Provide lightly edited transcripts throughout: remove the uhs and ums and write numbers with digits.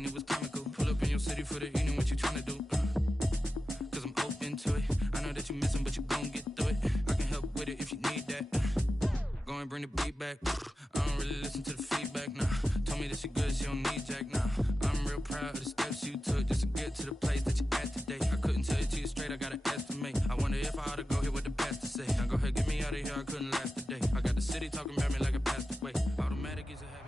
happened, it was comical. Pull up in your city for the evening, what you tryna do? Cause I'm open to it. I know that you missing, but you gon' get through it. I can help with it if you need that. Go and bring the beat back. I don't really listen to the feedback, nah. Told me that she good, she don't need jack, nah. I'm real proud of the steps you took just to get to the place that you at today. I couldn't tell it to you straight, I gotta estimate. I wonder if I ought to go here with the pastor say. Now go ahead, get me out of here, I couldn't last a day. I got the city talking about me like a passed away. Automatic is a habit.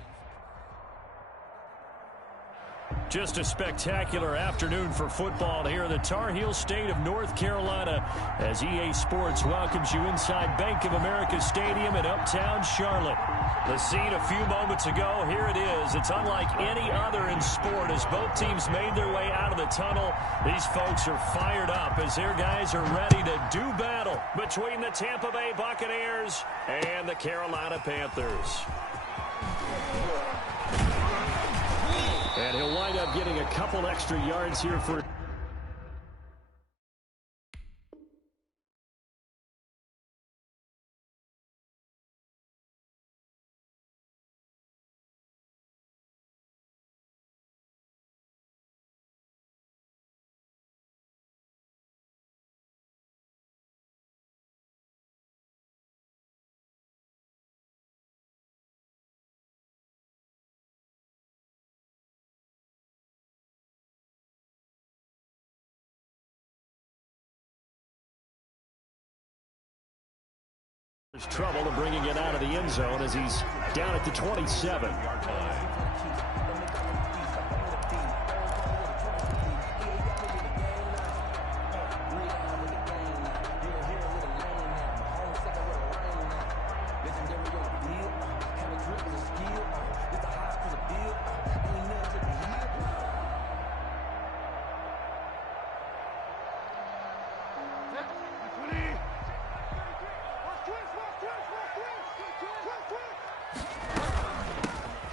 Just a spectacular afternoon for football here in the Tar Heel state of North Carolina as EA Sports welcomes you inside Bank of America Stadium in uptown Charlotte. The scene a few moments ago, here it is. It's unlike any other in sport as both teams made their way out of the tunnel. These folks are fired up as their guys are ready to do battle between the Tampa Bay Buccaneers and the Carolina Panthers. And he'll wind up getting a couple extra yards here for... There's trouble in bringing it out of the end zone as he's down at the 27.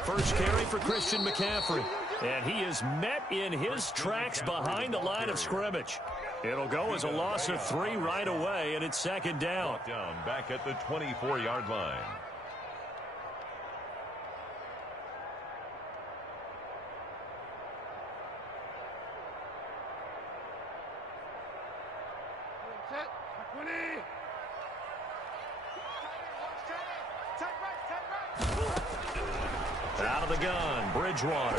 First carry for Christian McCaffrey. And he is met in his tracks behind the line of scrimmage. It'll go as a loss of 3 right away, and it's second down. Back at the 24-yard line. Out of the gun, Bridgewater.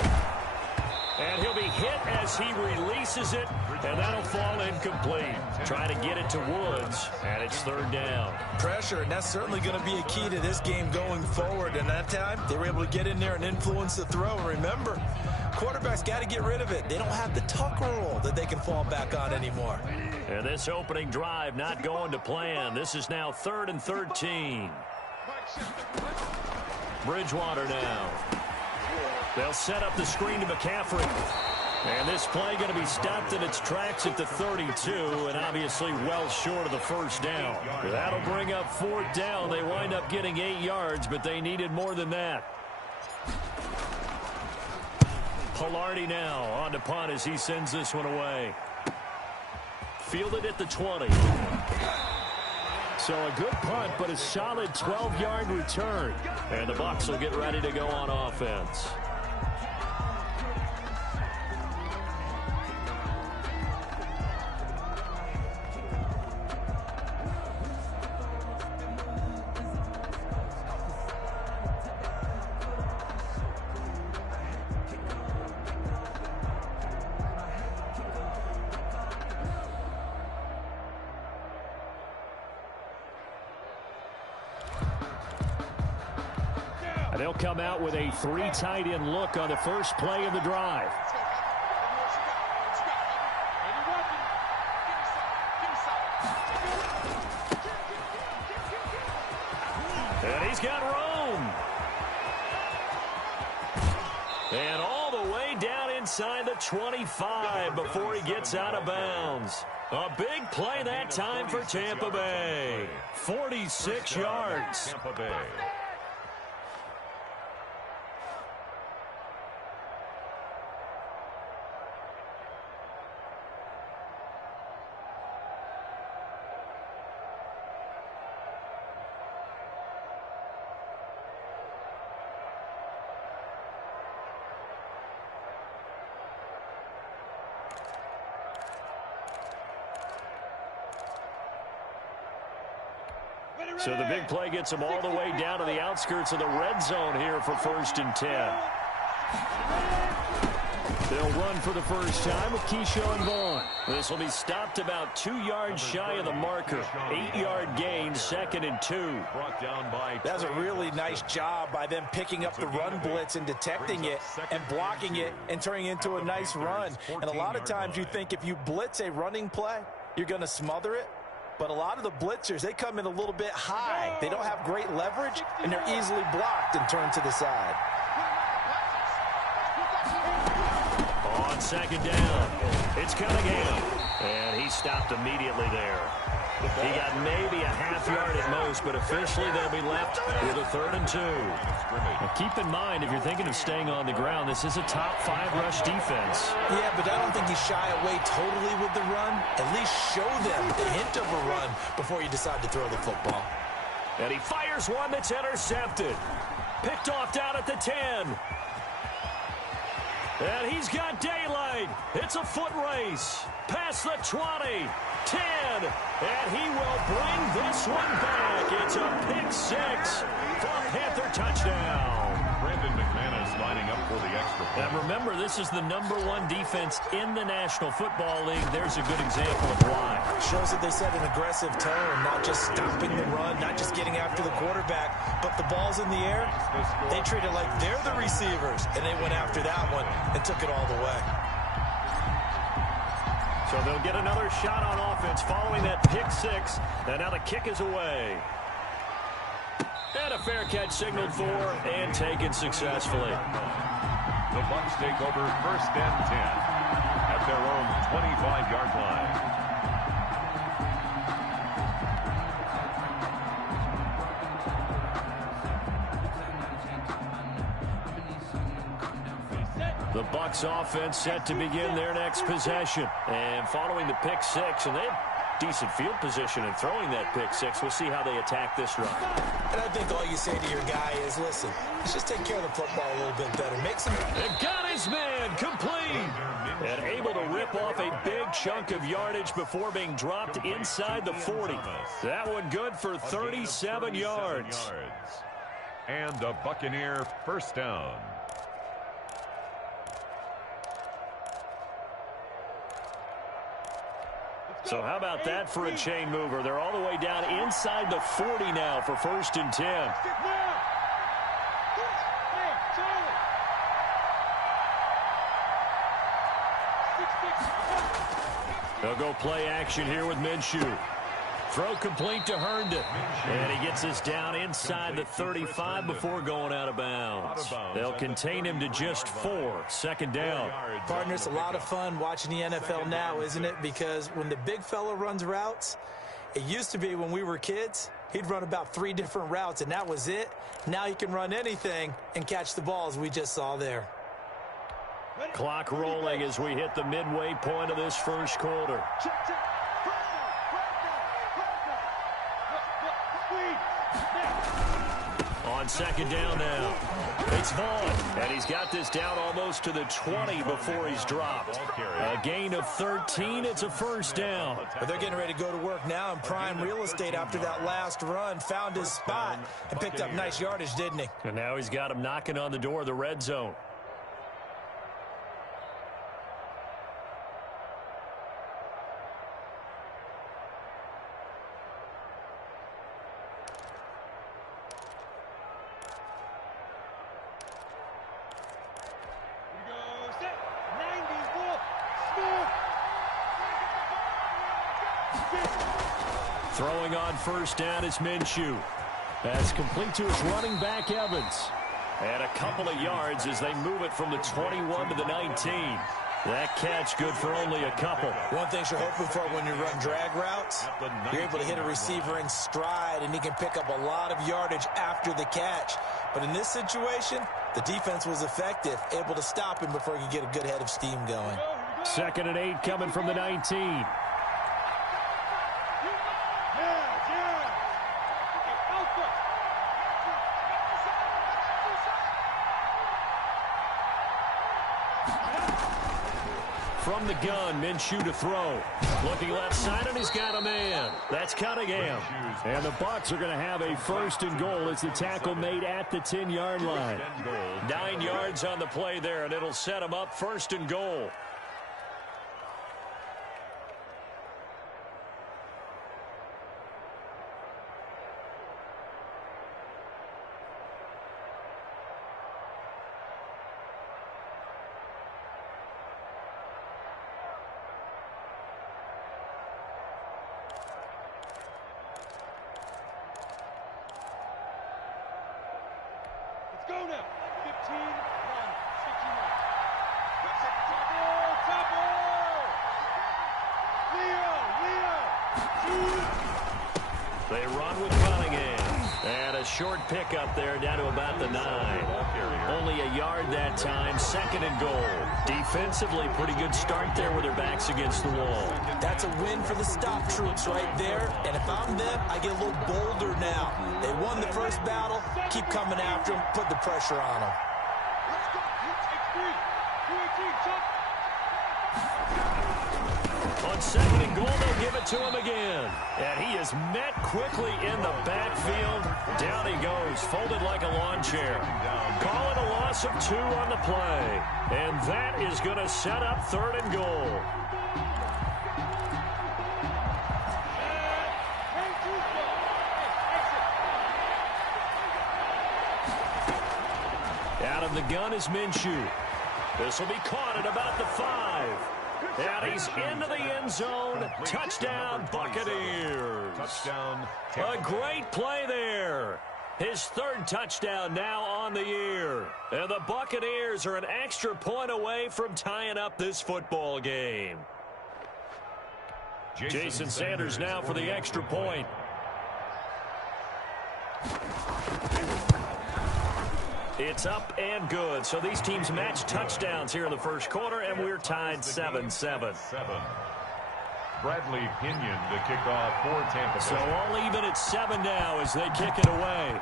And he'll be hit as he releases it, and that'll fall incomplete. Trying to get it to Woods, and it's third down. Pressure, and that's certainly going to be a key to this game going forward. And that time, they were able to get in there and influence the throw. And remember, quarterbacks got to get rid of it. They don't have the tuck rule that they can fall back on anymore. And this opening drive not going to plan. This is now 3rd and 13. Bridgewater now. They'll set up the screen to McCaffrey. And this play going to be stopped in its tracks at the 32, and obviously well short of the first down. That'll bring up 4th down. They wind up getting 8 yards, but they needed more than that. Pilardi now on to punt as he sends this one away. Fielded at the 20. So a good punt, but a solid 12-yard return. And the Bucs will get ready to go on offense. They'll come out with a 3 tight end look on the first play of the drive. And he's got room. And all the way down inside the 25 before he gets out of bounds. A big play that time for Tampa Bay. 46 yards. Tampa Bay. So the big play gets them all the way down to the outskirts of the red zone here for 1st and 10. They'll run for the first time with Keyshawn Vaughn. This will be stopped about 2 yards shy of the marker. 8-yard gain, 2nd and 2. That's a really nice job by them picking up the run blitz and detecting it and blocking it and turning it into a nice run. And a lot of times you think if you blitz a running play, you're going to smother it. But a lot of the blitzers, they come in a little bit high. They don't have great leverage, and they're easily blocked and turned to the side. On 2nd down, it's Cunningham, and he stopped immediately there. He got maybe a half yard at most, but officially they'll be left with a 3rd and 2. Now keep in mind, if you're thinking of staying on the ground, this is a top 5 rush defense. Yeah, but I don't think you shy away totally with the run. At least show them the hint of a run before you decide to throw the football. And he fires one that's intercepted. Picked off down at the 10. And he's got daylight. It's a foot race. Past the 20, 10, and he will bring this one back. It's a pick 6 for a Panther touchdown. Brandon McManus lining up for the extra point. And remember, this is the #1 defense in the National Football League. There's a good example of why. Shows that they set an aggressive tone, not just stopping the run, not just getting after the quarterback, but the ball's in the air. They treat it like they're the receivers, and they went after that one and took it all the way. So they'll get another shot on offense following that pick 6. And now the kick is away. And a fair catch signaled for and taken successfully. The Bucs take over 1st and 10 at their own 25-yard line. The Bucs offense set to begin their next possession. And following the pick 6, and they have decent field position in throwing that pick 6. We'll see how they attack this run. And I think all you say to your guy is, listen, let's just take care of the football a little bit better. Make some... And got his man complete. And able to rip off a big chunk of yardage before being dropped inside the 40. That one good for 37 yards. And a Buccaneer first down. So how about that for a chain mover? They're all the way down inside the 40 now for 1st and 10. They'll go play action here with Minshew. Throw complete to Herndon. And he gets us down inside the 35 before going out of bounds. They'll contain him to just 4. 2nd down. Partner, it's a lot of fun watching the NFL now, isn't it? Because when the big fella runs routes, it used to be when we were kids, he'd run about 3 different routes, and that was it. Now he can run anything and catch the ball, as we just saw there. Clock rolling as we hit the midway point of this first quarter. On 2nd down now, it's Vaughn, and he's got this down almost to the 20 before he's dropped. A gain of 13, it's a first down. But they're getting ready to go to work now in prime real estate after that last run. Found his spot and picked up nice yardage, didn't he? And now he's got him knocking on the door of the red zone. Throwing on first down is Minshew. That's complete to his running back, Evans. And a couple of yards as they move it from the 21 to the 19. That catch good for only a couple. One thing you're hoping for when you run drag routes, you're able to hit a receiver in stride, and he can pick up a lot of yardage after the catch. But in this situation, the defense was effective, able to stop him before he could get a good head of steam going. 2nd and 8 coming from the 19. From the gun, Minshew to throw. Looking left side, and he's got a man. That's Cunningham. And the Bucs are going to have a 1st and goal as the tackle made at the 10-yard line. 9 yards on the play there, and it'll set them up 1st and goal. Go now. 15, 1, 69. That's it. Tackle. Leo. They run with Cunningham. And a short pickup there down to about the 9. Only a yard that time. 2nd and goal. Defensively, pretty good start there with their backs against the wall. That's a win for the stop troops right there. And if I'm them, I get a little bolder now. They won the first battle. Keep coming after them. Put the pressure on them. Let's go. Take 3. 2-18. Jump. On 2nd and goal, they'll give it to him again. And he is met quickly in the backfield. Down he goes, folded like a lawn chair. Call it a loss of 2 on the play. And that is going to set up 3rd and goal. Out of the gun is Minshew. This will be caught at about the 5. And he's into the end zone. Touchdown, Buccaneers. Touchdown. A great play there. His 3rd touchdown now on the year. And the Buccaneers are an extra point away from tying up this football game. Jason Sanders now for the extra point. It's up and good. So these teams match touchdowns here in the first quarter, and we're tied 7-7. Bradley Pinion to kick off for Tampa Bay. So all even at 7 now as they kick it away.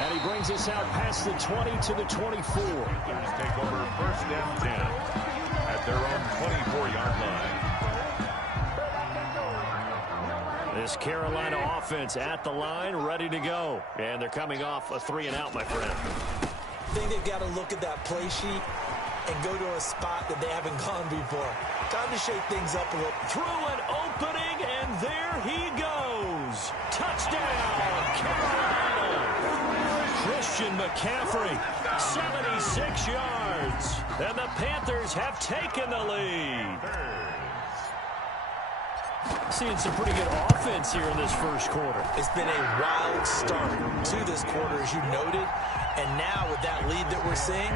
And he brings us out past the 20 to the 24. Panthers take over 1st and 10 at their own 24-yard line. This Carolina offense at the line, ready to go. And they're coming off a 3-and-out, my friend. I think they've got to look at that play sheet and go to a spot that they haven't gone before. Time to shake things up a little. Through an opening, and there he goes. Touchdown, Carolina. Christian McCaffrey, 76 yards. And the Panthers have taken the lead. Seeing some pretty good offense here in this first quarter. It's been a wild start to this quarter, as you noted. And now with that lead that we're seeing,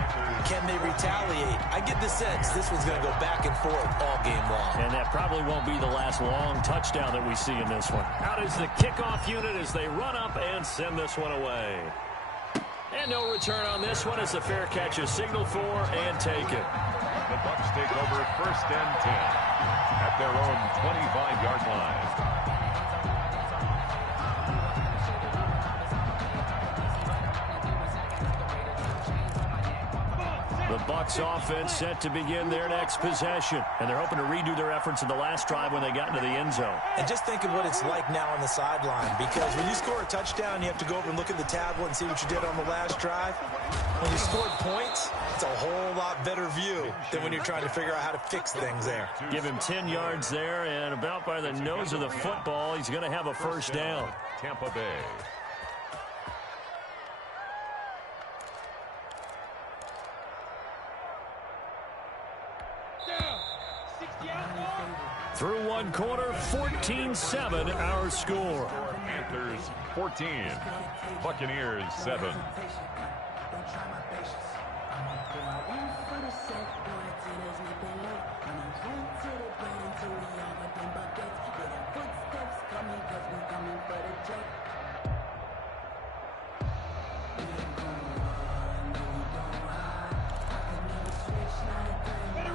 can they retaliate? I get the sense this one's going to go back and forth all game long. And that probably won't be the last long touchdown that we see in this one. Out is the kickoff unit as they run up and send this one away. And no return on this one as the fair catch is signaled for and taken. The Bucs take over 1st and 10 at their own 25-yard line. The Bucs offense set to begin their next possession. And they're hoping to redo their efforts in the last drive when they got into the end zone. And just think of what it's like now on the sideline. Because when you score a touchdown, you have to go over and look at the tablet and see what you did on the last drive. When you scored points, it's a whole lot better view than when you're trying to figure out how to fix things there. Give him 10 yards there, and about by the nose of the football, he's going to have a 1st down. Tampa Bay. Through one quarter, 14-7 our score. Panthers 14, Buccaneers 7.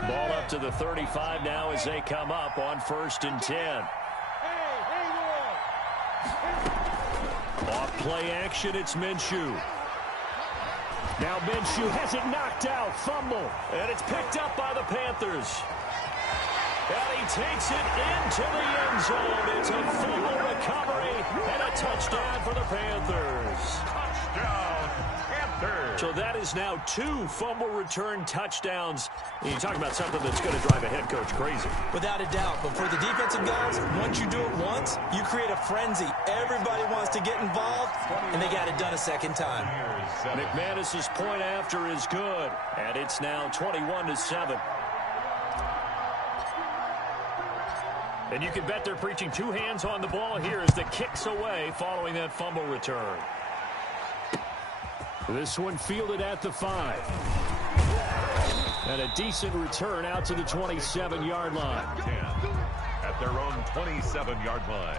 Ball up to the 35 now as they come up on 1st and 10. Off Play action, it's Minshew. Now Minshew has it knocked out. Fumble. And it's picked up by the Panthers. And he takes it into the end zone. It's a fumble recovery and a touchdown for the Panthers. Touchdown, Panthers. So that is now 2 fumble return touchdowns. You talk about something that's going to drive a head coach crazy. Without a doubt. But for the defensive guys, once you do it once, you create a frenzy. Everybody wants to get involved, and they got it done a second time. McManus's point after is good, and it's now 21-7. And you can bet they're preaching 2 hands on the ball here as the kick's away following that fumble return. This one fielded at the 5. And a decent return out to the 27-yard line. 10 at their own 27-yard line.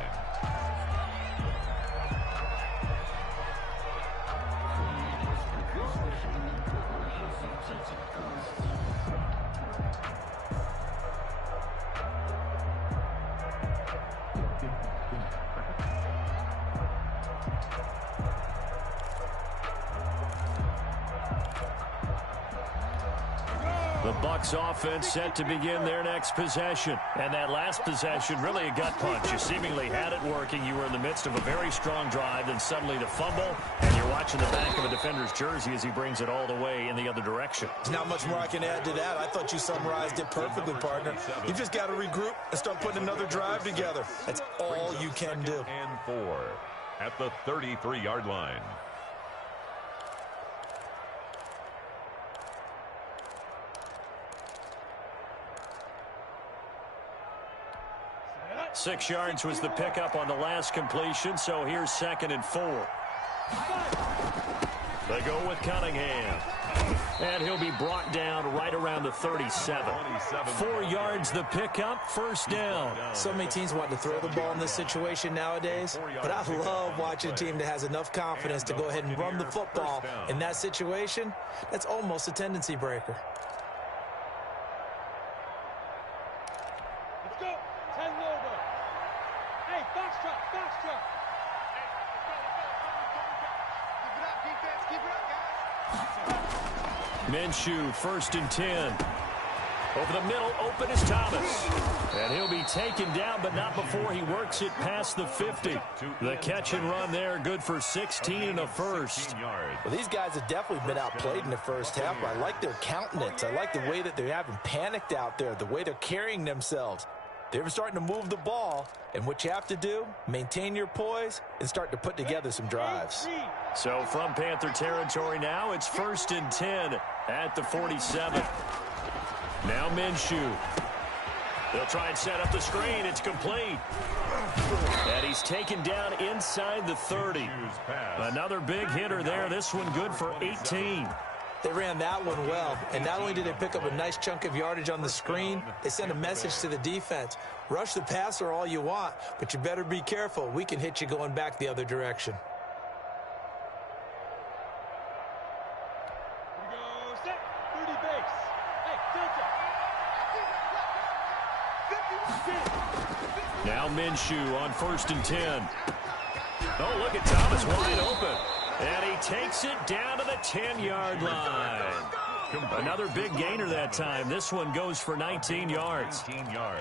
The Bucs offense set to begin their next possession. And that last possession, really a gut punch. You seemingly had it working. You were in the midst of a very strong drive, then suddenly the fumble, and you're watching the back of a defender's jersey as he brings it all the way in the other direction. There's not much more I can add to that. I thought you summarized it perfectly, partner. You just got to regroup and start putting another drive together. That's all you can do. And 4 at the 33-yard line. Six yards was the pickup on the last completion, so here's 2nd and 4. They go with Cunningham. And he'll be brought down right around the 37. 4 yards the pickup, first down. So many teams want to throw the ball in this situation nowadays, but I love watching a team that has enough confidence to go ahead and run the football. In that situation, that's almost a tendency breaker. Let's go. 10 over. Hey, box truck, box truck. Keep it up, defense. Keep it up, guys. Minshew, 1st and 10. Over the middle, open is Thomas. And he'll be taken down, but not before he works it past the 50. The catch and run there, good for 16 and a first. Well, these guys have definitely been outplayed in the first half, but I like their countenance. I like the way that they haven't panicked out there, the way they're carrying themselves. They're starting to move the ball, and what you have to do, maintain your poise and start to put together some drives. So from Panther territory now, it's 1st and 10 at the 47. Now Minshew. They'll try and set up the screen. It's complete. And he's taken down inside the 30. Another big hitter there. This one good for 18. They ran that one well, and not only did they pick up a nice chunk of yardage on the screen, they sent a message to the defense. Rush the passer all you want, but you better be careful. We can hit you going back the other direction. Here we go. Set. 30 base. Hey, Delta. Now Minshew on 1st and 10. Oh, look at Thomas wide open. And he takes it down to the 10-yard line. Another big gainer that time. This one goes for 19 yards.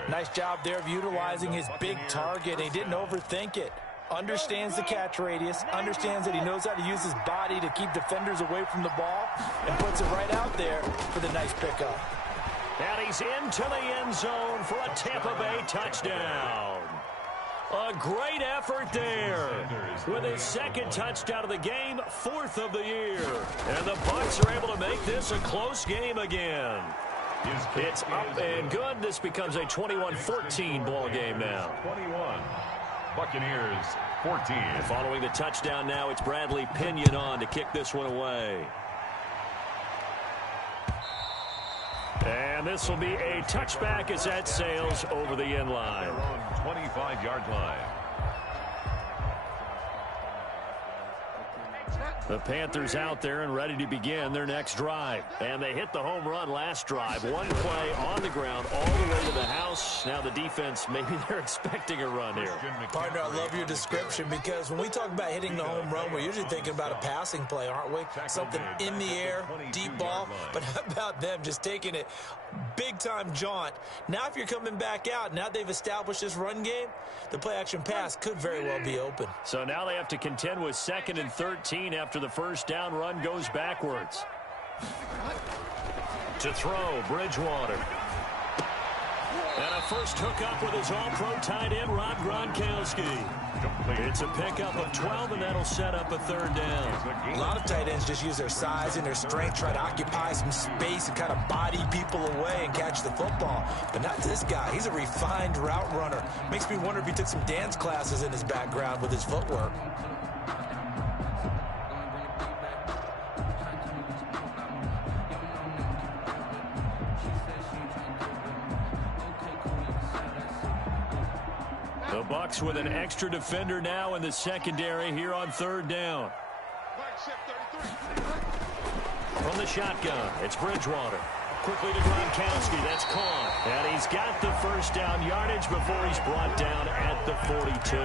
Nice job there of utilizing his big target. He didn't overthink it. Understands the catch radius. Understands that he knows how to use his body to keep defenders away from the ball. And puts it right out there for the nice pickup. And he's into the end zone for a Tampa Bay touchdown. A great effort there. With his 2nd touchdown of the game, 4th of the year. And the Bucs are able to make this a close game again. It's up and good. This becomes a 21-14 ball game now. 21. Buccaneers, 14. And following the touchdown now, it's Bradley Pinion on to kick this one away. And this will be a touchback as that sails over the end line. 25-yard line. The Panthers out there and ready to begin their next drive. And they hit the home run last drive. One play on the ground all the way to the house. Now the defense, maybe they're expecting a run here. Partner, I love your description because when we talk about hitting the home run, we're usually thinking about a passing play, aren't we? Something in the air, deep ball. But how about them just taking it big-time jaunt? Now if you're coming back out, now they've established this run game, the play-action pass could very well be open. So now they have to contend with 2nd and 13 after the first down run goes backwards. To throw, Bridgewater. And a first hookup with his all-pro tight end, Rob Gronkowski. It's a pickup of 12, and that'll set up a 3rd down. A lot of tight ends just use their size and their strength, try to occupy some space and kind of body people away and catch the football. But not this guy. He's a refined route runner. Makes me wonder if he took some dance classes in his background with his footwork. The Bucs with an extra defender now in the secondary here on 3rd down. From the shotgun, it's Bridgewater. Quickly to Gronkowski, that's caught. And he's got the first down yardage before he's brought down at the 42.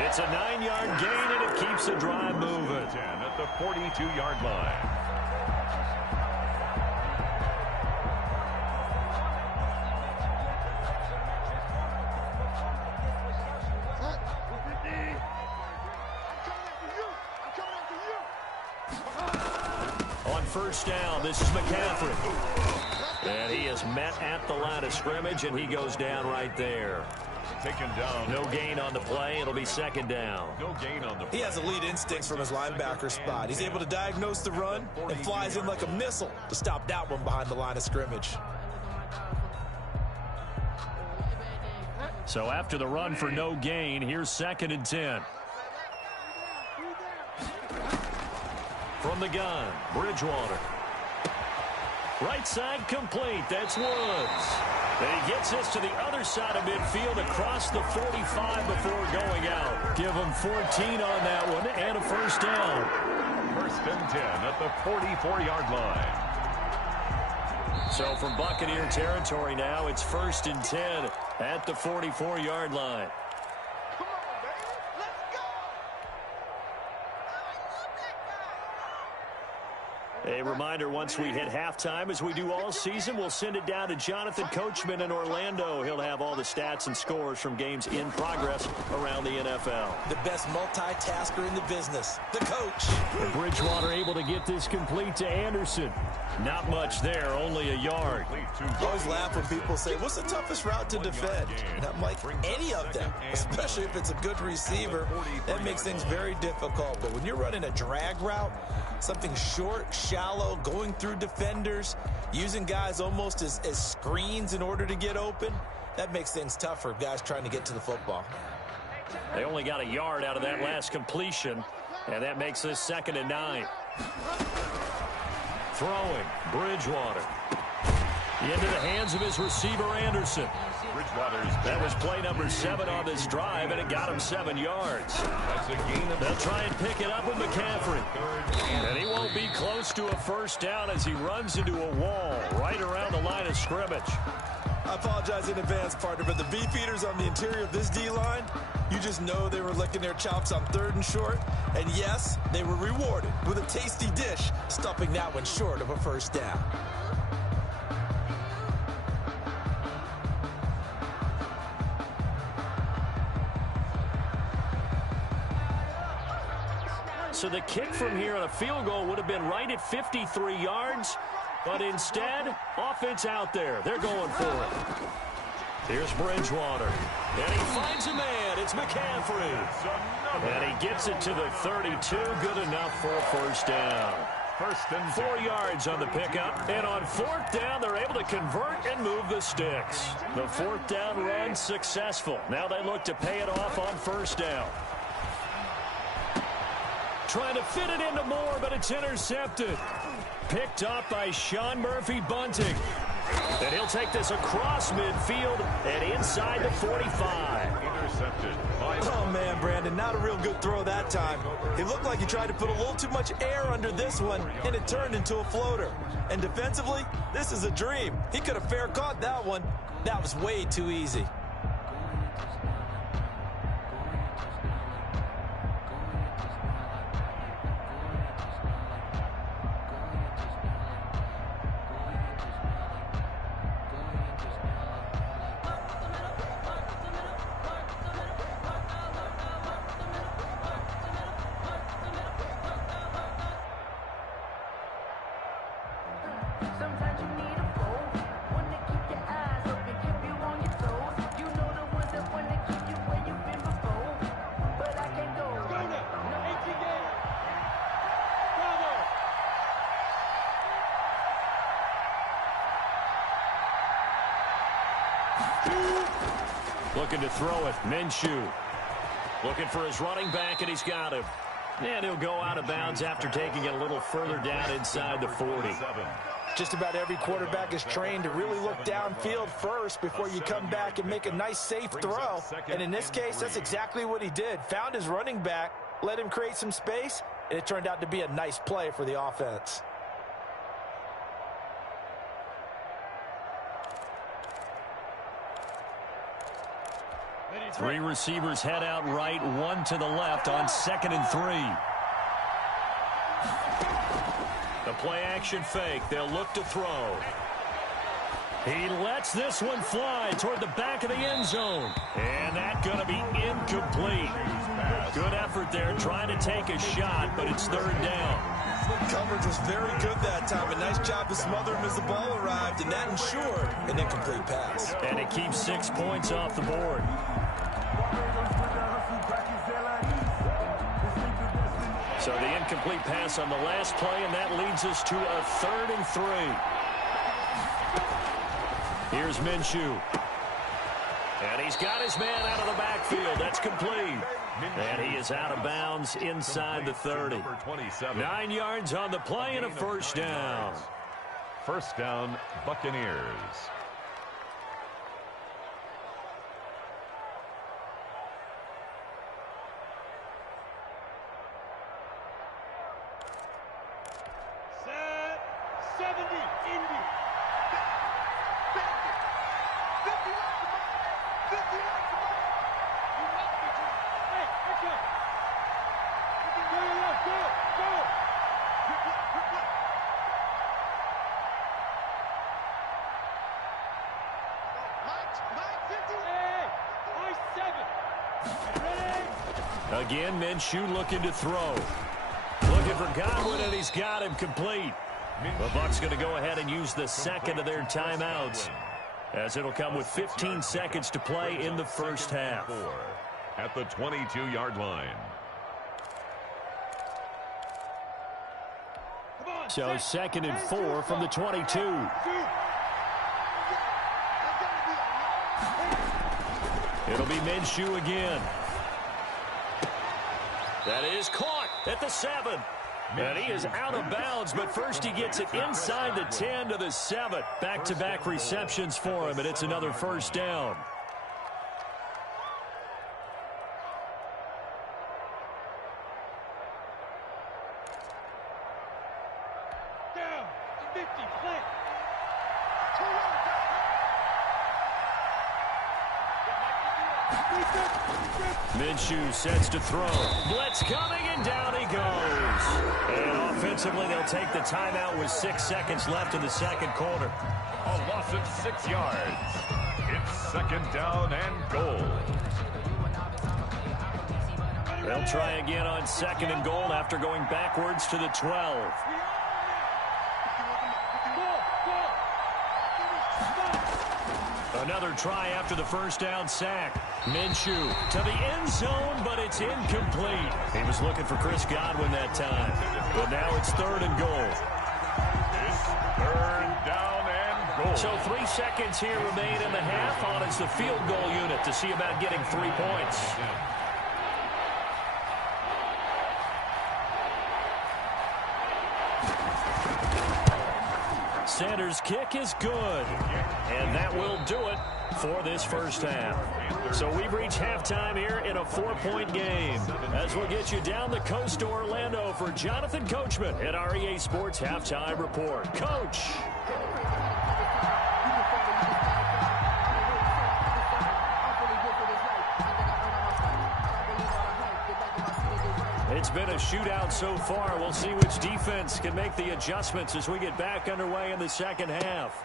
It's a 9-yard gain, and it keeps the drive moving. At the 42-yard line. First down, this is McCaffrey. And he is met at the line of scrimmage, and he goes down right there. Taken down. No gain on the play. It'll be 2nd down. No gain on the play. He has elite instincts from his linebacker spot. He's able to diagnose the run and flies in like a missile to stop that one behind the line of scrimmage. So after the run for no gain, here's 2nd and 10. From the gun, Bridgewater. Right side complete. That's Woods. And he gets this to the other side of midfield across the 45 before going out. Give him 14 on that one and a first down. 1st and 10 at the 44-yard line. So from Buccaneer territory now, it's 1st and 10 at the 44-yard line. A reminder, once we hit halftime, as we do all season, we'll send it down to Jonathan Coachman in Orlando. He'll have all the stats and scores from games in progress around the NFL. The best multitasker in the business, the coach. And Bridgewater able to get this complete to Anderson. Not much there, only a yard. I always laugh when people say, what's the toughest route to defend? And I'm like, any of them, especially if it's a good receiver. That makes things very difficult. But when you're running a drag route, something short, shallow, going through defenders, using guys almost as screens in order to get open, that makes things tough for guys trying to get to the football. They only got a yard out of that last completion, and that makes this 2nd and 9. Throwing, Bridgewater. Into the hands of his receiver, Anderson. That was play number 7 on this drive, and it got him 7 yards. That's a gain of. They'll try and pick it up with McCaffrey. And he won't be close to a first down as he runs into a wall right around the line of scrimmage. I apologize in advance, partner, but the beefeaters on the interior of this D-line, you just know they were licking their chops on 3rd and short. And yes, they were rewarded with a tasty dish, stuffing that one short of a first down. So the kick from here on a field goal would have been right at 53 yards, but instead, offense out there. They're going for it. Here's Bridgewater, and he finds a man. It's McCaffrey. And he gets it to the 32, good enough for a first down. 1st and 4 yards on the pickup, and on 4th down, they're able to convert and move the sticks. The 4th down run successful. Now they look to pay it off on 1st down. Trying to fit it into Moore, but it's intercepted. Picked up by Sean Murphy-Bunting. And he'll take this across midfield and inside the 45. intercepted. Oh, man, Brandon, and not a real good throw that time. It looked like he tried to put a little too much air under this one, and it turned into a floater. And defensively, this is a dream. He could have fair caught that one. That was way too easy. Sometimes you need a foe, one to keep your eyes open, keep you on your toes. You know the ones that want to keep you where you've been before. But I can't go. Go now. 18 games. Bravo. Looking to throw it. Minshew. Looking for his running back, and he's got him. And he'll go out of bounds after taking it a little further down inside the 40. Just about every quarterback is trained to really look downfield first before you come back and make a nice, safe throw. And in this case, that's exactly what he did. Found his running back, let him create some space, and it turned out to be a nice play for the offense. Three receivers head out right, one to the left on 2nd and 3. The play-action fake. They'll look to throw. He lets this one fly toward the back of the end zone. And that's going to be incomplete. Good effort there trying to take a shot, but it's 3rd down. Coverage was very good that time. A nice job to smother him as the ball arrived, and that ensured an incomplete pass. And it keeps 6 points off the board. So the incomplete pass on the last play, and that leads us to a 3rd and 3. Here's Minshew. And he's got his man out of the backfield. That's complete. And he is out of bounds inside the 30. 9 yards on the play and a 1st down. 1st down, Buccaneers. Set. 70. Indy. 50 laps a mile. 50 laps a mile. You must be true. Hey, action. Go. Mike, 50. Hey, I 7. Ready? Again, Minshew looking to throw. Looking for Godwin, and he's got him complete. The Bucs going to go ahead and use the 2nd of their timeouts, as it'll come with 15 seconds to play in the 1st half. At the 22-yard line. So 2nd and 4 from the 22. It'll be Minshew again. That is caught at the 7. And he is out of bounds, but first he gets it inside the 10 to the 7. Back-to-back receptions for him, and it's another 1st down. Down. 50. Plant. Minshew sets to throw. Blitz coming, and down he goes. And offensively, they'll take the timeout with 6 seconds left in the 2nd quarter. A loss of 6 yards. It's 2nd down and goal. They'll try again on 2nd and goal after going backwards to the 12. Another try after the 1st down sack. Minshew to the end zone, but it's incomplete. He was looking for Chris Godwin that time. But now it's 3rd and goal. It's 3rd down and goal. So 3 seconds here remain in the half on as the field goal unit to see about getting 3 points. Sanders' kick is good. And that will do it for this first half. So we've reached halftime here in a 4-point game. As we'll get you down the coast to Orlando for Jonathan Coachman at our EA Sports Halftime Report. Coach. It's been a shootout so far. We'll see which defense can make the adjustments as we get back underway in the second half.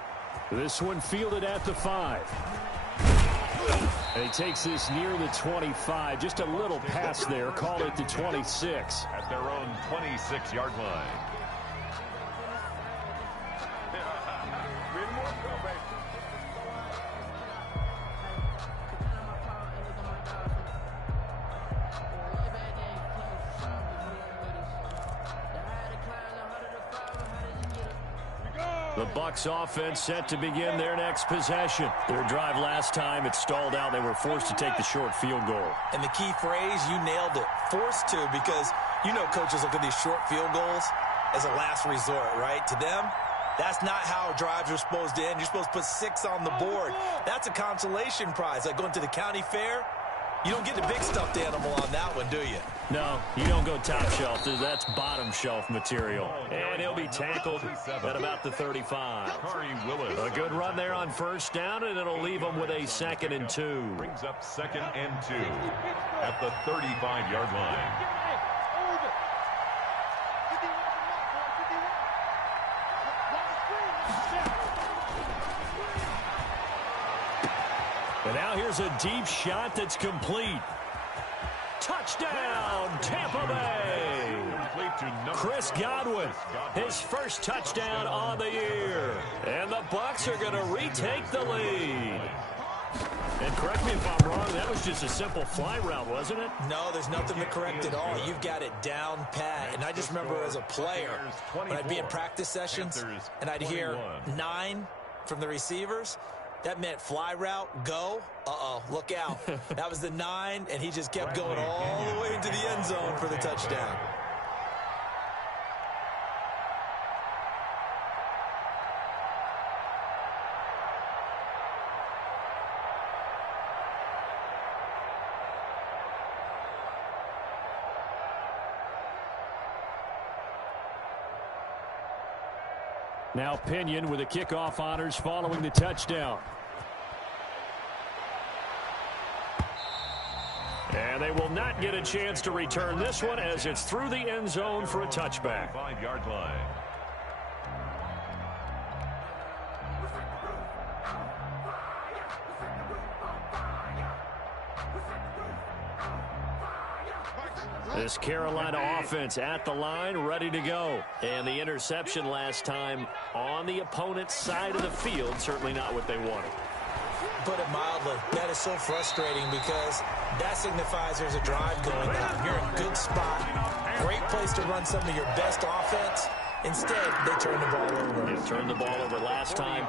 This one fielded at the 5. And he takes this near the 25. Just a little pass there. Call it the 26. At their own 26-yard line. The Bucs offense set to begin their next possession. Their drive last time, it stalled out. They were forced to take the short field goal. And the key phrase, you nailed it, forced to, because you know coaches look at these short field goals as a last resort, right? To them, that's not how drives are supposed to end. You're supposed to put 6 on the board. That's a consolation prize. Like going to the county fair, you don't get the big stuffed animal on that one, do you? No, you don't go top shelf. That's bottom shelf material. And he'll be tackled at about the 35. A good run there on first down, and it'll leave them with a 2nd and 2. Brings up 2nd and 2 at the 35-yard line. And now here's a deep shot that's complete. Touchdown, Tampa Bay. Chris Godwin, his first touchdown on the year. And the Bucs are going to retake the lead. And correct me if I'm wrong, that was just a simple fly route, wasn't it? No, there's nothing to correct at all. You've got it down pat. And I just remember as a player, when I'd be in practice sessions, and I'd hear 9 from the receivers, that meant fly route, go. Uh-oh, look out. That was the 9, and he just kept going all the way into the end zone for the touchdown. Now Pinion with the kickoff honors following the touchdown. And they will not get a chance to return this one as it's through the end zone for a touchback. 5-yard line. This Carolina offense at the line, ready to go. And the interception last time on the opponent's side of the field, certainly not what they wanted. Put it mildly, that is so frustrating because that signifies there's a drive going on. You're in a good spot, great place to run some of your best offense. Instead, they turn the ball over. Yeah, turned the ball over last time.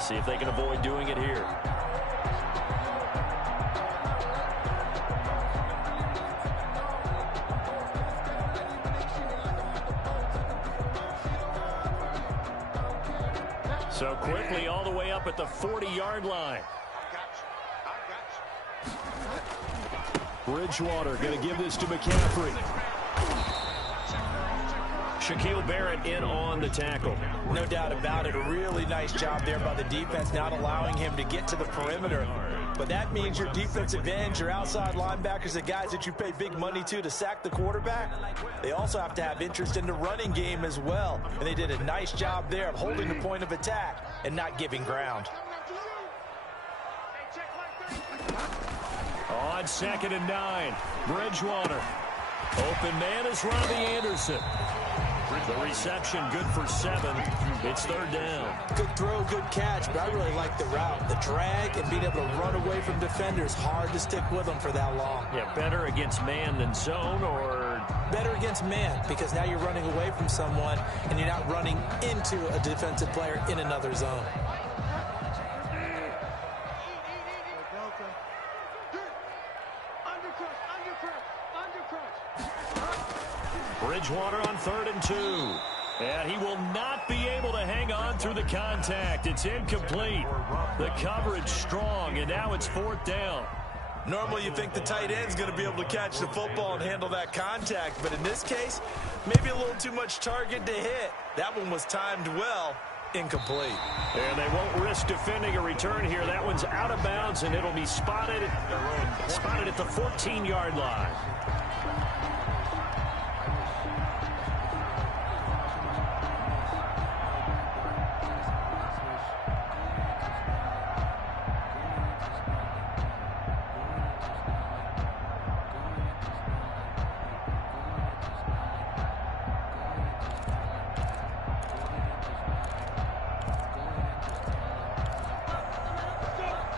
See if they can avoid doing it here. So quickly all the way up at the 40-yard line. Bridgewater going to give this to McCaffrey. Shaquille Barrett in on the tackle. No doubt about it. A really nice job there by the defense, not allowing him to get to the perimeter. But that means your defensive ends, your outside linebackers, the guys that you pay big money to sack the quarterback, they also have to have interest in the running game as well. And they did a nice job there of holding the point of attack and not giving ground. On 2nd and 9, Bridgewater. Open man is Robbie Anderson. The reception good for 7. It's 3rd down. Good throw, good catch, but I really like the route. The drag and being able to run away from defenders, hard to stick with them for that long. Yeah, better against man than zone, or? Better against man, because now you're running away from someone and you're not running into a defensive player in another zone. Bridgewater on 3rd and 2. And he will not be able to hang on through the contact. It's incomplete. The coverage strong, and now it's 4th down. Normally you think the tight end's going to be able to catch the football and handle that contact, but in this case, maybe a little too much target to hit. That one was timed well. Incomplete. And they won't risk defending a return here. That one's out of bounds, and it'll be spotted at the 14-yard line.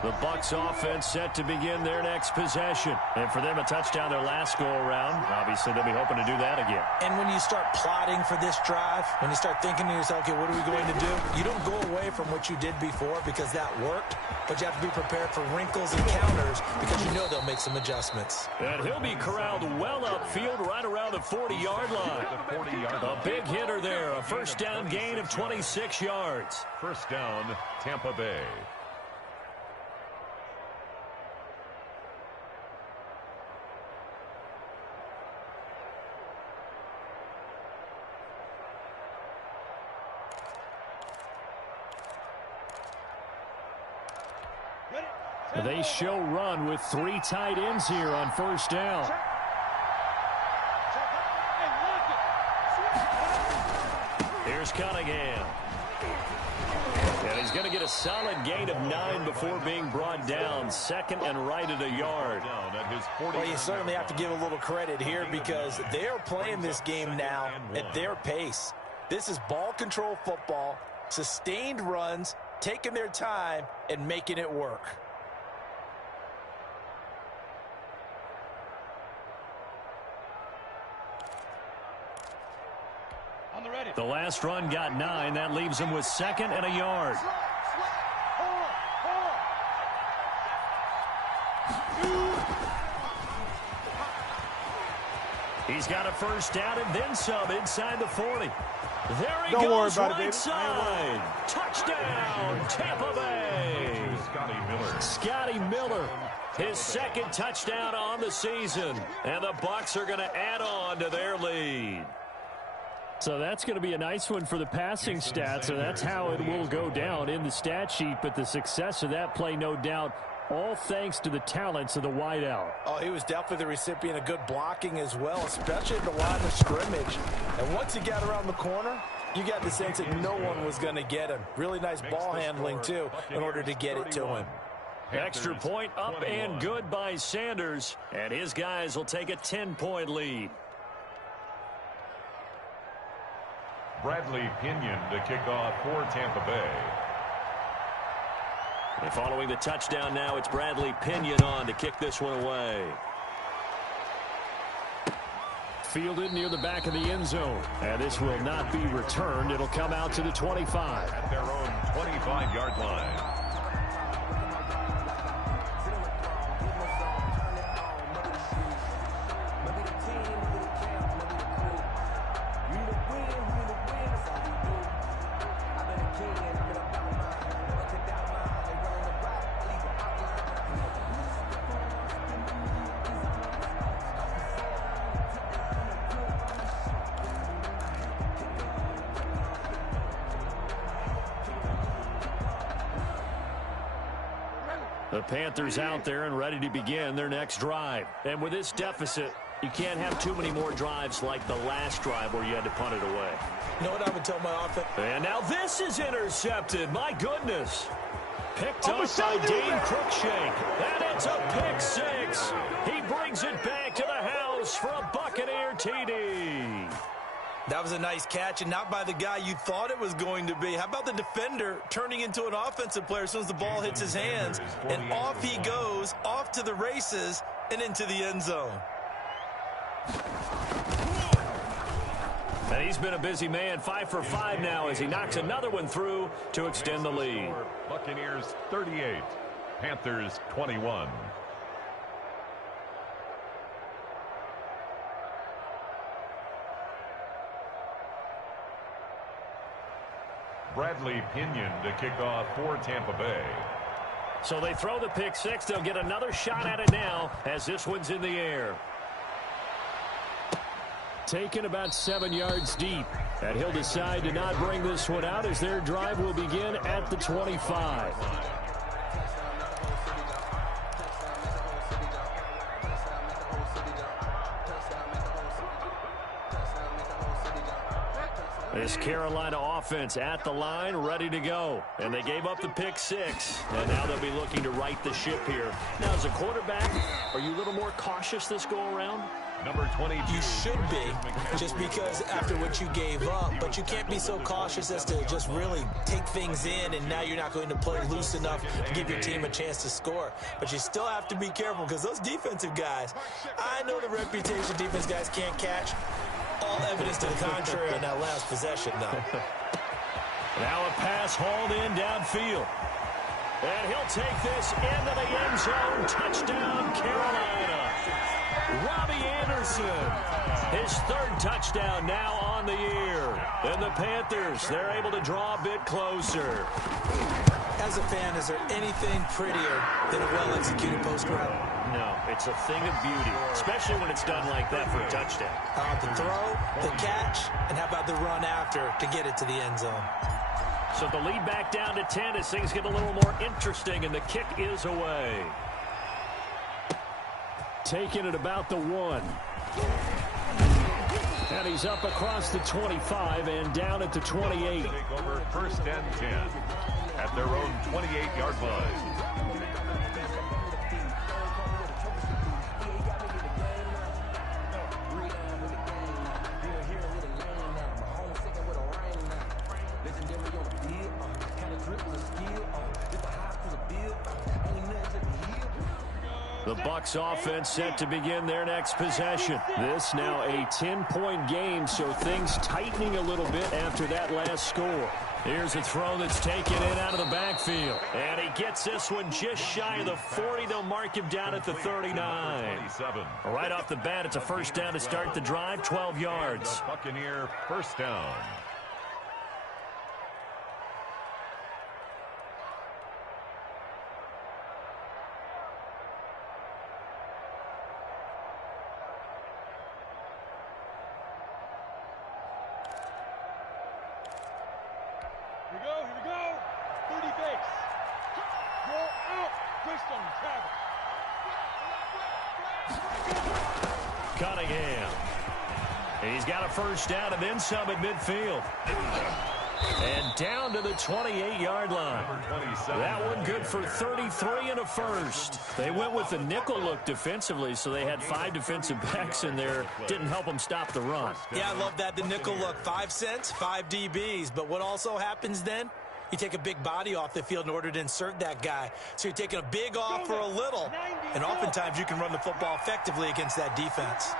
The Bucs offense set to begin their next possession. And for them, a touchdown their last go-around. Obviously, they'll be hoping to do that again. And when you start plotting for this drive, when you start thinking to yourself, okay, what are we going to do? You don't go away from what you did before because that worked, but you have to be prepared for wrinkles and counters because you know they'll make some adjustments. And he'll be corralled well upfield right around the 40-yard line. A big hitter there, a first down gain of 26 yards. First down, Tampa Bay. They show run with 3 tight ends here on first down. Here's Cunningham. And he's going to get a solid gain of 9 before being brought down. Second and right at a yard. Well, you certainly have to give a little credit here because they are playing this game now at their pace. This is ball control football, sustained runs, taking their time, and making it work. The last run got 9. That leaves him with 2nd and a yard. He's got a first down and then some inside the 40. There he goes right side. Touchdown, Tampa Bay. Scotty Miller, his 2nd touchdown on the season. And the Bucs are going to add on to their lead. So that's going to be a nice one for the passing stats, and that's how it will go down in the stat sheet. But the success of that play, no doubt, all thanks to the talents of the wideout. Oh, he was definitely the recipient of good blocking as well, especially at the line of scrimmage. And once he got around the corner, you got the sense that no one was going to get him. Really nice ball handling, too, in order to get it to him. Extra point up and good by Sanders, and his guys will take a 10-point lead. Bradley Pinion to kick off for Tampa Bay. And following the touchdown now, it's Bradley Pinion on to kick this one away. Fielded near the back of the end zone. And this will not be returned. It'll come out to the 25. At their own 25-yard line. The Panthers out there and ready to begin their next drive. And with this deficit, you can't have too many more drives like the last drive where you had to punt it away. You know what I would tell my offense? And now this is intercepted. My goodness. Picked up by Dane Cruikshank. And it's a pick 6. He brings it back to the house for a Buccaneer TD. That was a nice catch, and not by the guy you thought it was going to be. How about the defender turning into an offensive player as soon as the ball hits his hands? And off he goes, off to the races, and into the end zone. And he's been a busy man, 5 for 5 now as he knocks another one through to extend the lead. Buccaneers 38, Panthers 21. Bradley Pinion to kick off for Tampa Bay. So they throw the pick six. They'll get another shot at it now as this one's in the air. Taken about 7 yards deep. And he'll decide to not bring this one out as their drive will begin at the 25. This Carolina offense at the line, ready to go. And they gave up the pick six. And now they'll be looking to right the ship here. Now, as a quarterback, are you a little more cautious this go-around? Number 22. You should be, just because after what you gave up. But you can't be so cautious as to just really take things in, and now you're not going to play loose enough to give your team a chance to score. But you still have to be careful because those defensive guys, I know the reputation defense guys can't catch. All evidence to the contrary on that last possession, though. Now a pass hauled in downfield. And he'll take this into the end zone. Touchdown, Carolina. Robbie Anderson, his third touchdown now on the year. And the Panthers, they're able to draw a bit closer. As a fan, is there anything prettier than a well-executed post route? No, it's a thing of beauty, especially when it's done like that for a touchdown. The throw, the catch, and how about the run after to get it to the end zone? So the lead back down to 10 as things get a little more interesting, and the kick is away. Taking it about the 1. And he's up across the 25 and down at the 28. Take over first and 10 at their own 28-yard line. The Bucs offense set to begin their next possession. This now a 10-point game, so things tightening a little bit after that last score. Here's a throw that's taken in out of the backfield. And he gets this one just shy of the 40. They'll mark him down at the 39. Right off the bat, it's a first down to start the drive, 12 yards. Buccaneer first down. Here we go. 30 base. Roll out. Twist on travel. Cunningham. He's got a first down and then some at midfield. And down to the 28-yard line. That one good for 33 and a first. They went with the nickel look defensively, so they had 5 defensive backs in there. Didn't help them stop the run. Yeah, I love that, the nickel look. 5 cents, 5 DBs. But what also happens then? You take a big body off the field in order to insert that guy. So you're taking a big off for a little. And oftentimes you can run the football effectively against that defense.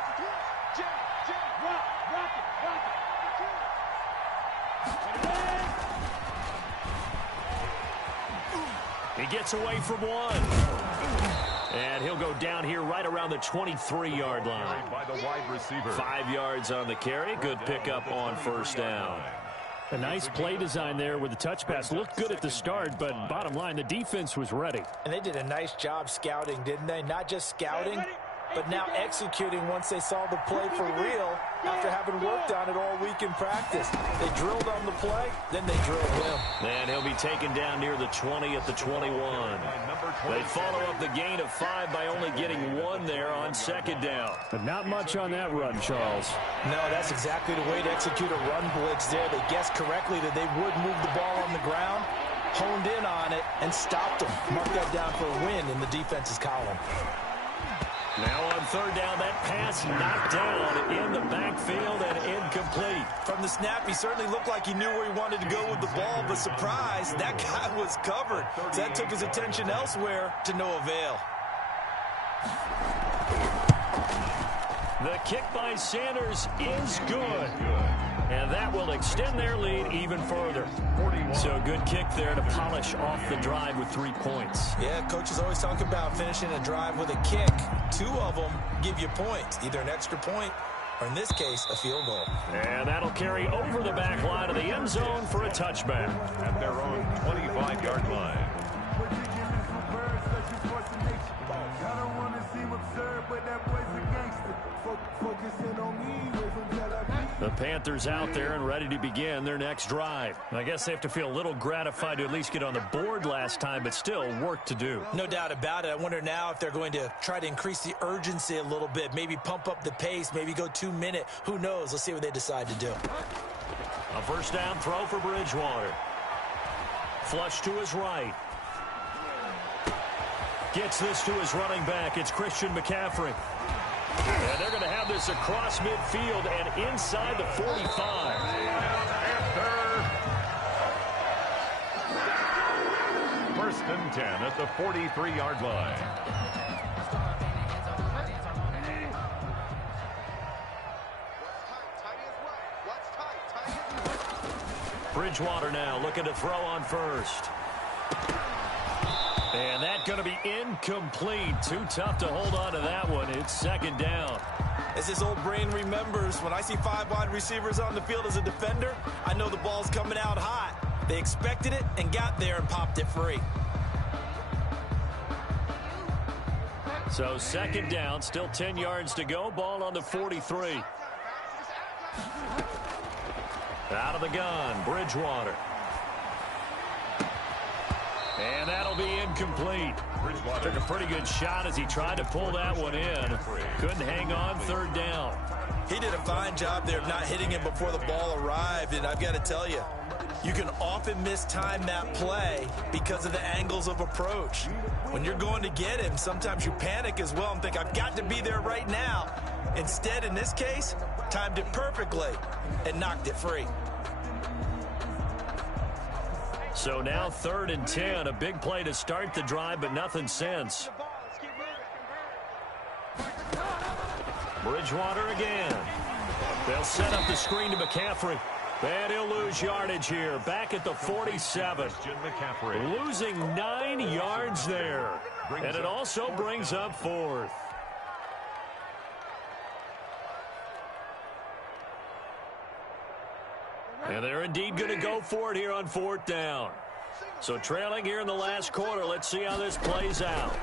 He gets away from one. And he'll go down here right around the 23-yard line. By the wide receiver. 5 yards on the carry. Good pickup on first down. A nice play design there with the touch pass. Looked good at the start, but bottom line, the defense was ready. And they did a nice job scouting, didn't they? Not just scouting, but now executing once they saw the play for real after having worked on it all week in practice. They drilled on the play, then they drilled him. And he'll be taken down near the 20 at the 21. They follow up the gain of 5 by only getting 1 there on second down. But not much on that run, Charles. No, that's exactly the way to execute a run blitz there. They guessed correctly that they would move the ball on the ground, honed in on it, and stopped them. Mark that down for a win in the defense's column. Now on third down, that pass knocked down in the backfield and incomplete. From the snap, he certainly looked like he knew where he wanted to go with the ball, but surprise, that guy was covered. So that took his attention elsewhere to no avail. The kick by Sanders is good. And that will extend their lead even further. So good kick there to polish off the drive with 3 points. Yeah, coaches always talk about finishing a drive with a kick. 2 of them give you points, either an extra point or in this case, a field goal. And that'll carry over the back line of the end zone for a touchback. At their own 25-yard line. The Panthers out there and ready to begin their next drive. I guess they have to feel a little gratified to at least get on the board last time, but still work to do. No doubt about it. I wonder now if they're going to try to increase the urgency a little bit, maybe pump up the pace, maybe go 2-minute. Who knows? Let's see what they decide to do. A first down throw for Bridgewater. Flush to his right. Gets this to his running back. It's Christian McCaffrey. And they're going to have this across midfield and inside the 45. First and 10 at the 43-yard line. Bridgewater now looking to throw on first. And that's going to be incomplete. Too tough to hold on to that one. It's second down. As his old brain remembers, when I see 5 wide receivers on the field as a defender, I know the ball's coming out hot. They expected it and got there and popped it free. So second down, still 10 yards to go. Ball on the 43. Out of the gun, Bridgewater. And that'll be incomplete. Took a pretty good shot as he tried to pull that one in. Couldn't hang on, third down. He did a fine job there of not hitting him before the ball arrived, and I've got to tell you, you can often mistime that play because of the angles of approach. When you're going to get him, sometimes you panic as well and think, I've got to be there right now. Instead, in this case, timed it perfectly and knocked it free. So now third and 10, a big play to start the drive, but nothing since. Bridgewater again. They'll set up the screen to McCaffrey. And he'll lose yardage here. Back at the 47. Losing 9 yards there. And it also brings up fourth. And they're indeed going to go for it here on fourth down. So trailing here in the last quarter. Let's see how this plays out.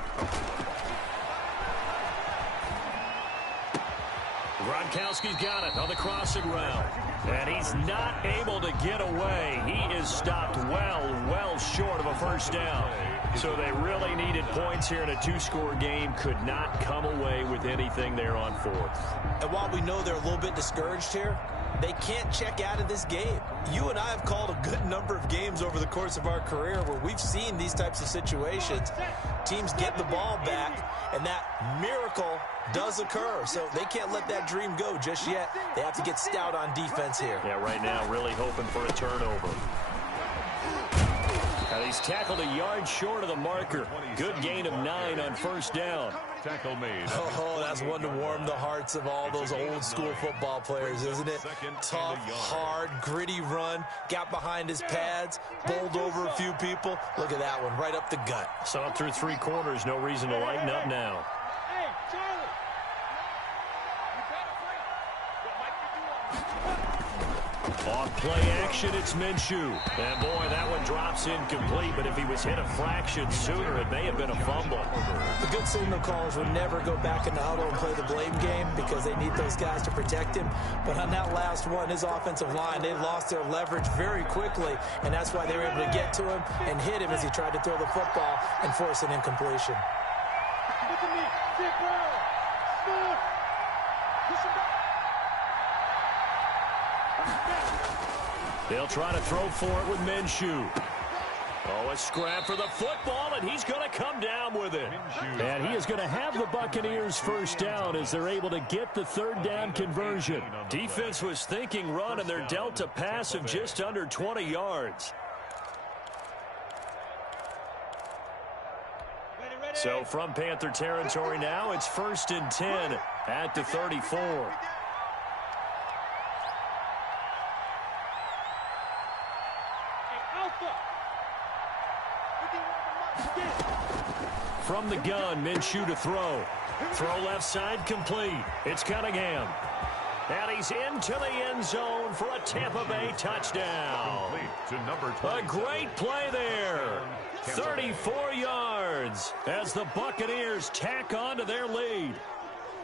Gronkowski's got it on the crossing route. And he's not able to get away. He is stopped well short of a first down. So they really needed points here in a 2-score game. Could not come away with anything there on fourth. And while we know they're a little bit discouraged here, they can't check out of this game. You and I have called a good number of games over the course of our career where we've seen these types of situations. Teams get the ball back, and that miracle does occur. So they can't let that dream go just yet. They have to get stout on defense here. Yeah, right now really hoping for a turnover. Now he's tackled a yard short of the marker. Good gain of 9 on first down. Tackle made. Oh, that's one to warm the hearts of all those old school football players, isn't it? Tough, hard, gritty run. Got behind his pads, bowled over a few people. Look at that one, right up the gut. So up through 3 quarters, no reason to lighten up now. Hey, Charlie. You better On play action, it's Minshew. And boy, that one drops incomplete, but if he was hit a fraction sooner, it may have been a fumble. The good signal callers would never go back in the huddle and play the blame game because they need those guys to protect him. But on that last one, his offensive line, they lost their leverage very quickly, and that's why they were able to get to him and hit him as he tried to throw the football and force an incompletion. Look at me. Sit down. Stop. Push him back. They'll try to throw for it with Minshew. Oh, a scrap for the football, and he's going to come down with it. And he is going to have the Buccaneers first down as they're able to get the third down conversion. Defense was thinking run, and they're dealt a pass of just under 20 yards. So from Panther territory now, it's 1st and 10 at the 34. From the gun, Minshew to throw. Throw left side complete. It's Cunningham. And he's into the end zone for a Tampa Bay touchdown. To number A great play there. 34 yards as the Buccaneers tack on to their lead.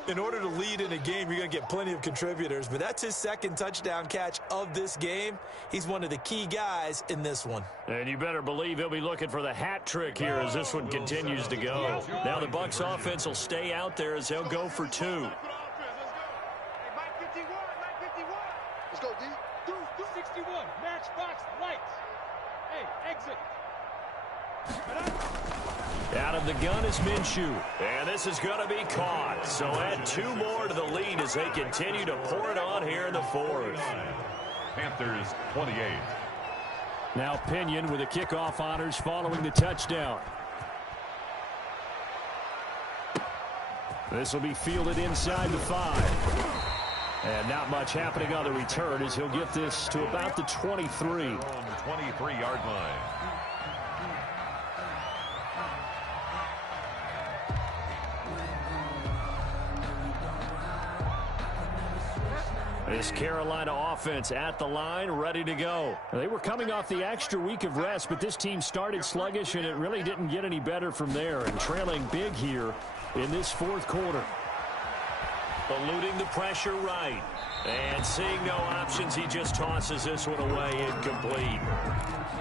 In order to lead in a game, you're going to get plenty of contributors, but that's his second touchdown catch of this game. He's one of the key guys in this one. And you better believe he'll be looking for the hat trick here as this one continues to go. Now the Bucs offense will stay out there as they'll go for 2. Let's go, D. Do 61. Matchbox lights. Hey, exit. Out of the gun is Minshew. And this is going to be caught. So add 2 more to the lead as they continue to pour it on here in the 4th. Panthers 28. Now Pinion with the kickoff honors following the touchdown. This will be fielded inside the 5. And not much happening on the return as he'll get this to about the 23. 23-yard line. This Carolina offense at the line, ready to go. They were coming off the extra week of rest, but this team started sluggish, and it really didn't get any better from there. And trailing big here in this 4th quarter. Eluding the pressure right. And seeing no options, he just tosses this one away, incomplete.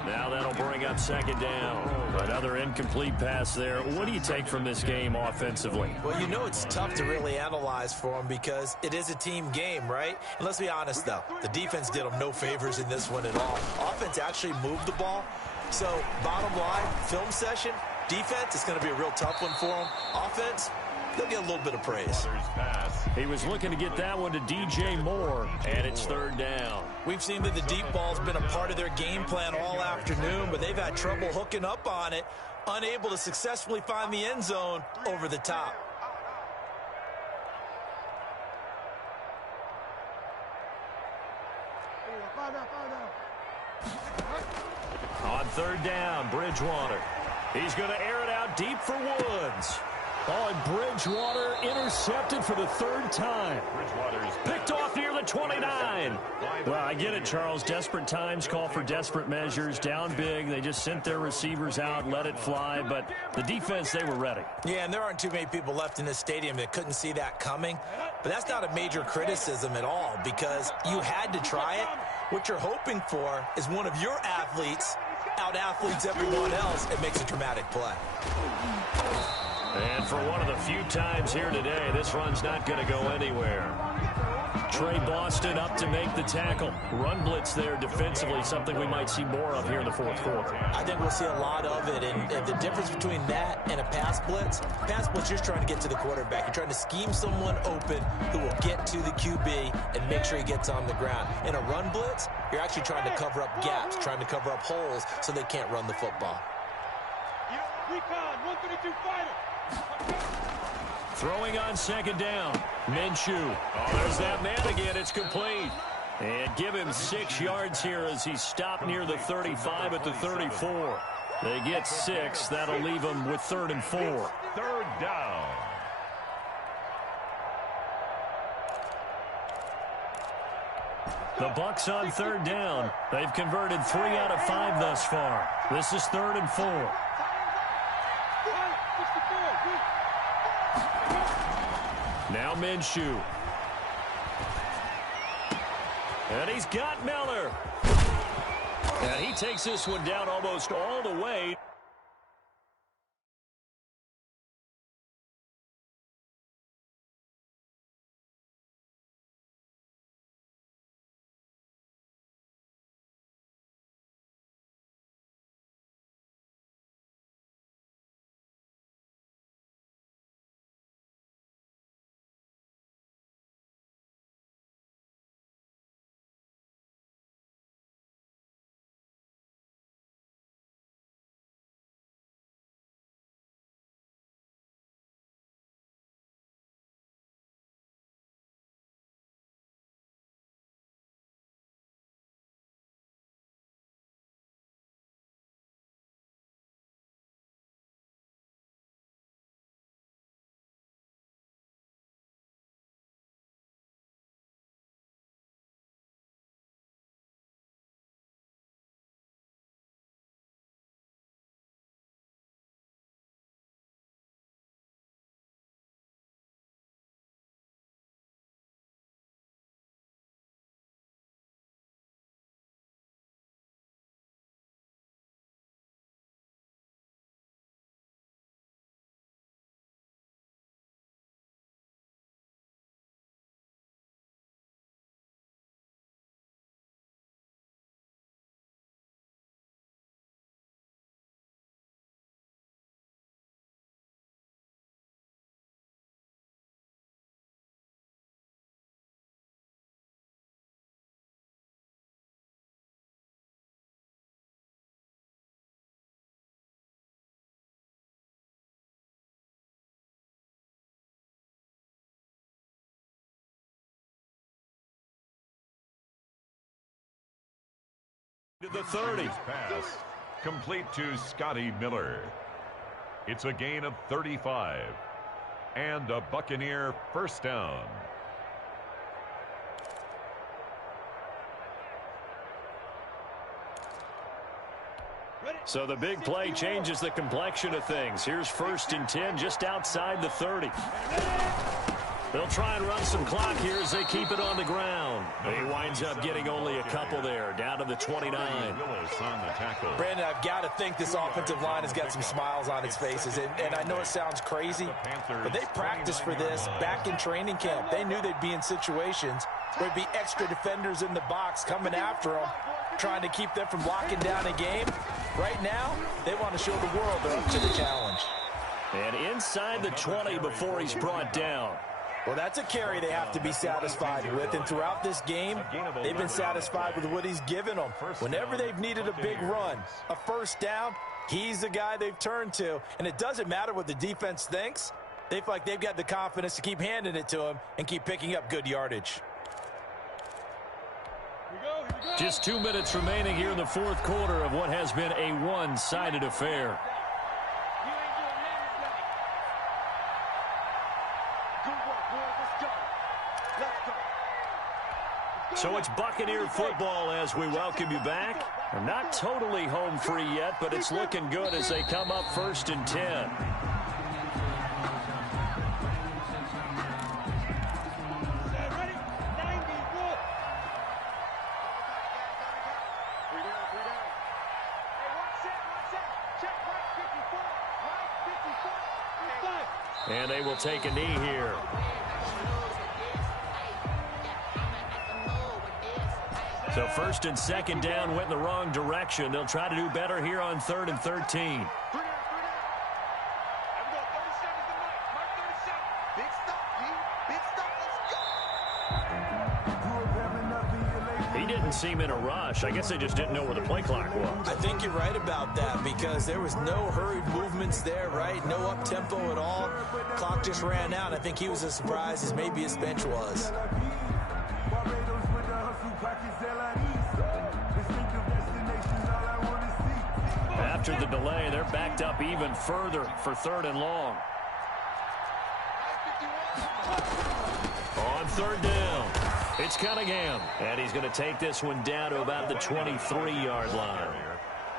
Now that'll bring up 2nd down. Another incomplete pass there. What do you take from this game offensively? Well, you know it's tough to really analyze for them because it is a team game, right? And let's be honest, though. The defense did them no favors in this one at all. Offense actually moved the ball. So, bottom line, film session, defense, it's going to be a real tough one for them. Offense, they'll get a little bit of praise. He was looking to get that one to DJ Moore, and it's 3rd down. We've seen that the deep ball's been a part of their game plan all afternoon, but they've had trouble hooking up on it, unable to successfully find the end zone over the top. On 3rd down, Bridgewater. He's going to air it out deep for Woods. Oh, and Bridgewater intercepted for the 3rd time. Picked off near the 29. Well, I get it, Charles. Desperate times call for desperate measures. Down big. They just sent their receivers out, let it fly. But the defense, they were ready. Yeah, and there aren't too many people left in this stadium that couldn't see that coming. But that's not a major criticism at all because you had to try it. What you're hoping for is one of your athletes out-athletes everyone else and makes a dramatic play. And for one of the few times here today, this run's not going to go anywhere. Trey Boston up to make the tackle. Run blitz there defensively, something we might see more of here in the 4th quarter. I think we'll see a lot of it, and the difference between that and a pass blitz, you're just trying to get to the quarterback. You're trying to scheme someone open who will get to the QB and make sure he gets on the ground. In a run blitz, you're actually trying to cover up gaps, trying to cover up holes so they can't run the football. Recon, 132 final. Throwing on 2nd down. Minshew. Oh, there's that man again. It's complete. And give him 6 yards here as he stopped near the 35 at the 34. They get 6. That'll leave them with 3rd and 4. 3rd down. The Bucs on 3rd down. They've converted 3 out of 5 thus far. This is 3rd and 4. Now Minshew. And he's got Miller. And he takes this one down almost all the way. To the 30. Pass complete to Scotty Miller. It's a gain of 35 and a Buccaneer first down. So the big play changes the complexion of things. Here's 1st and 10 just outside the 30. They'll try and run some clock here as they keep it on the ground. He winds up getting only a couple there, down to the 29. Willis on the tackle. Brandon, I've got to think this offensive line has got some smiles on its faces. And I know it sounds crazy, but they practiced for this back in training camp. They knew they'd be in situations where there'd be extra defenders in the box coming after them, trying to keep them from locking down a game. Right now, they want to show the world they're up to the challenge. And inside the 20 before he's brought down. Well, that's a carry they have to be satisfied with, and throughout this game, they've been satisfied with what he's given them. Whenever they've needed a big run, a first down, he's the guy they've turned to, and it doesn't matter what the defense thinks. They feel like they've got the confidence to keep handing it to him and keep picking up good yardage. Just 2 minutes remaining here in the 4th quarter of what has been a one-sided affair. So it's Buccaneer football as we welcome you back. They're not totally home free yet, but it's looking good as they come up 1st and 10. And they will take a knee here. So 1st and 2nd down went in the wrong direction. They'll try to do better here on 3rd and 13. He didn't seem in a rush. I guess they just didn't know where the play clock was. I think you're right about that because there was no hurried movements there, right? No up-tempo at all. Clock just ran out. I think he was as surprised as maybe his bench was. After the delay, they're backed up even further for 3rd and long. On 3rd down, it's Cunningham. And he's going to take this one down to about the 23-yard line.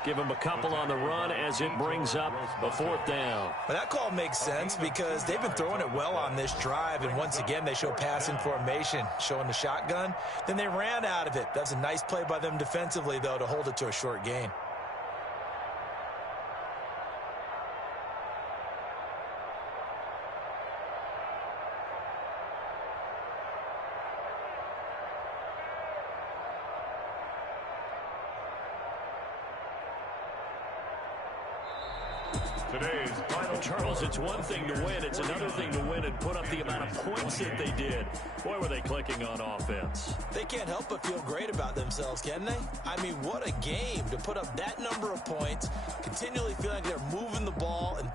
Give him a couple on the run as it brings up a 4th down. Well, that call makes sense because they've been throwing it well on this drive, and once again they show passing formation, showing the shotgun. Then they ran out of it. That's a nice play by them defensively, though, to hold it to a short gain. Today's final. Charles, it's one thing to win. It's another thing to win and put up the amount of points that they did. Boy, were they clicking on offense. They can't help but feel great about themselves, can they? I mean, what a game to put up that number of points, continually feeling like they're moving the ball and